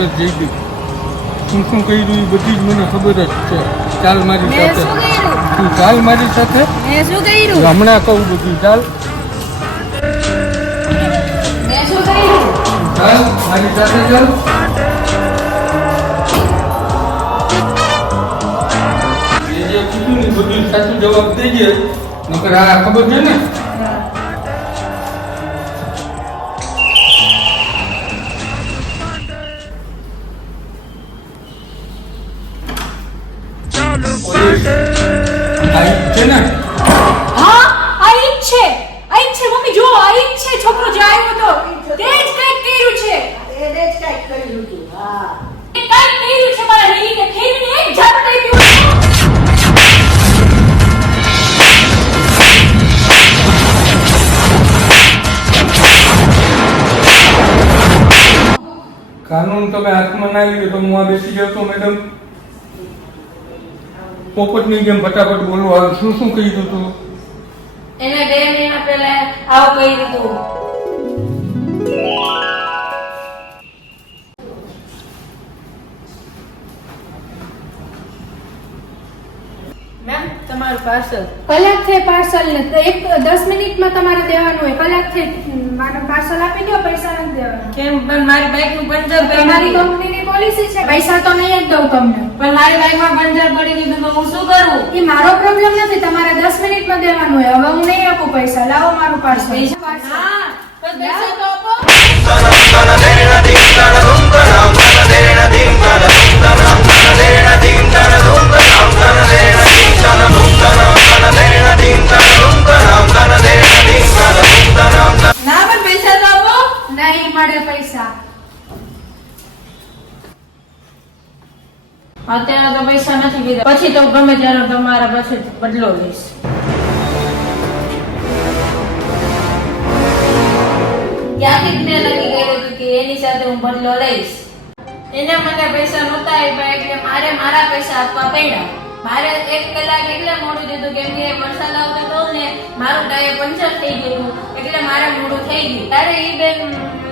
છે જયદીપ. શું શું કર્યું એ બધી જ મને ખબર જ છે. ચાલ મારી સાથે, તું ચાલ મારી સાથે. હમણાં કહું બધું. ચાલ ચાલ મારી સાથે ચાલ. જે કીધું ને બધું સાચું જવાબ દેજે, નકર આ ખબર છે ને. છે ને હા આઈ છે મમ્મી જો આઈ છે છોકરો જે આવ્યો તો તે જ કઈક કર્યું છે. એને જ કાંઈક કર્યું હતું. હા એ કઈક કર્યું છે મારા રીલીને ફેરીને એક ઝાપટ આપ્યું. કાનૂન તમે હાથમાં ના લીધો તો હું આ બેસી જાઉં તો મેડમ પોપટની જેમ ફટાફટ બોલવા આવે. શું શું કહી દીધું? એને 2 મહિના પહેલા આવું કહી દીધું. મેમ તમારું પાર્સલ. કલાક થઈ પાર્સલ ને 10 મિનિટમાં તમારે દેવાનું હોય. કલાક થઈ મારું પાર્સલ આપી દો, પૈસા નથી દેવાના. કેમ? પણ મારી બાઈક નું પંચર પડી તમારી ગયું. કંપનીની પોલિસી છે, પૈસા તો નહીં જ દઉં તમને. પણ મારી બાઈક માં પંચર પડી ગયું તો હું શું કરું? એ મારો પ્રોબ્લેમ નથી, તમારે 10 મિનિટમાં દેવાનું હોય. હવે હું નહીં આપું પૈસા. લાવો મારું પાર્સલ. હા પણ પૈસા તો આપો. ના પણ પૈસા તો આપો. નહીં મળે પૈસા. અત્યારે તો પૈસા નથી લીધા, પછી તો ગમે ત્યારે તમારા પાસે બદલો લઈશ. ત્યાંથી જ મેં નક્કી કર્યું હતું કે એની સાથે હું બદલો લઈશ. એને મને પૈસા નહોતા આપ્યા એટલે મારે મારા પૈસા આપવા પડ્યા. મારે 1 કલાક એટલે મોડું દીધું કેમ કે વરસાદ આવતો હતો ને મારું ટાયર પંચર થઈ ગયું એટલે મારે મોડું થઈ ગયું. ત્યારે એ બેન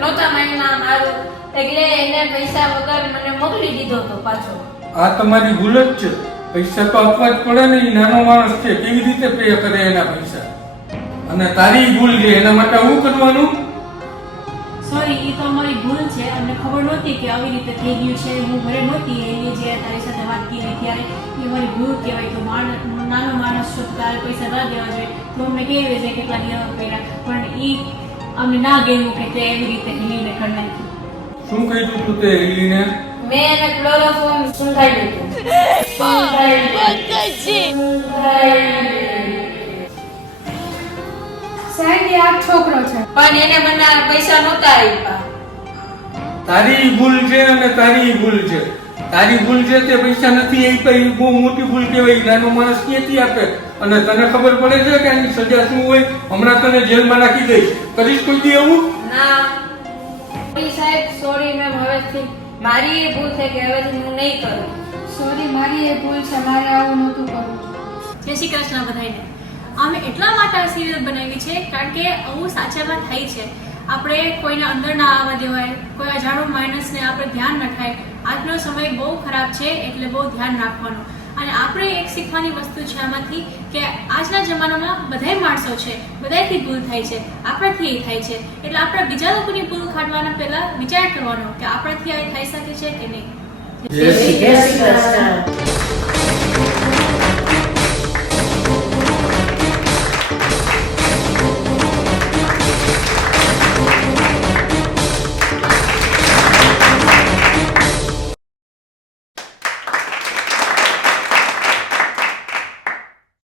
નહોતા માન્યા મારું એટલે એને પૈસા વગર મને મોકલી દીધો હતો પાછો. આ તમારી ભૂલ જ છે. પૈસા તો આપવા જ પડે ને. એ નાનો માણસ છે, કેવી રીતે પે કરે એના પૈસા? અને તારી ભૂલ છે, એના માટે હું કરવાનું? સોરી, એ તો અમારી ભૂલ છે. અમને ખબર નહોતી કે આવી રીતે થઈ ગયું છે. હું ઘરે નહોતી, એને જે તારી સાથે વાત કરી ત્યારે એ અમારી ભૂલ કહેવાય. તો નાનો માણસ છો, તારે પૈસા ના દેવા જોઈએ. તો અમને કહેવાય છે કેટલા દેવા પડ્યા, પણ એ અમને ના ગયું કે તે એવી રીતે હિલીને કરી નાખ્યું. શું કહ્યું તું તે હિલીને? મેં એને ક્લોરોફોર્મ સુંઘાઈ દીધું. સાહેબ એ આ છોકરો છે. પણ એને મને આ પૈસા નહોતા આપ્યા. તારી ભૂલ છે અને તારી ભૂલ છે. તારી ભૂલ છે તે પૈસા નથી આપ્યા, એ બહુ મોટી ભૂલ કહેવાય. નાનો માણસ ક્યાંથી આપે? અને તને ખબર પડે છે કે આની સજા શું હોય? હમણાં તને જેલમાં નાખી દઈશ. કરીશ કોઈ દી એવું? ના સાહેબ, સોરી મેમ, હવેથી મારી એ ભૂલ છે કે હવેથી હું નહીં કરું. સોરી, મારી એ ભૂલ છે. મારે આવું નહોતું કરવું. જય શ્રી કૃષ્ણ બધાને. અમે એટલા માટે આ સિરિયલ બનાવી છે કારણ કે આવું સાચામાં થાય છે. આપણે કોઈને અંદર ના આવવા દેવાય, કોઈ અજાણો માણસને આપણે ધ્યાન ન થાય. આજનો સમય બહુ ખરાબ છે એટલે બહુ ધ્યાન રાખવાનું. અને આપણે એક શીખવાની વસ્તુ છે આમાંથી કે આજના જમાનામાં બધાય માણસો છે, બધાયથી ભૂલ થાય છે, આપણાથી એ થાય છે. એટલે આપણે બીજા લોકોની ભૂલ કાઢવાના પહેલા વિચાર કરવાનો કે આપણાથી આ થઈ શકે છે કે નહીં. જય શ્રી જય શ્રી કૃષ્ણ.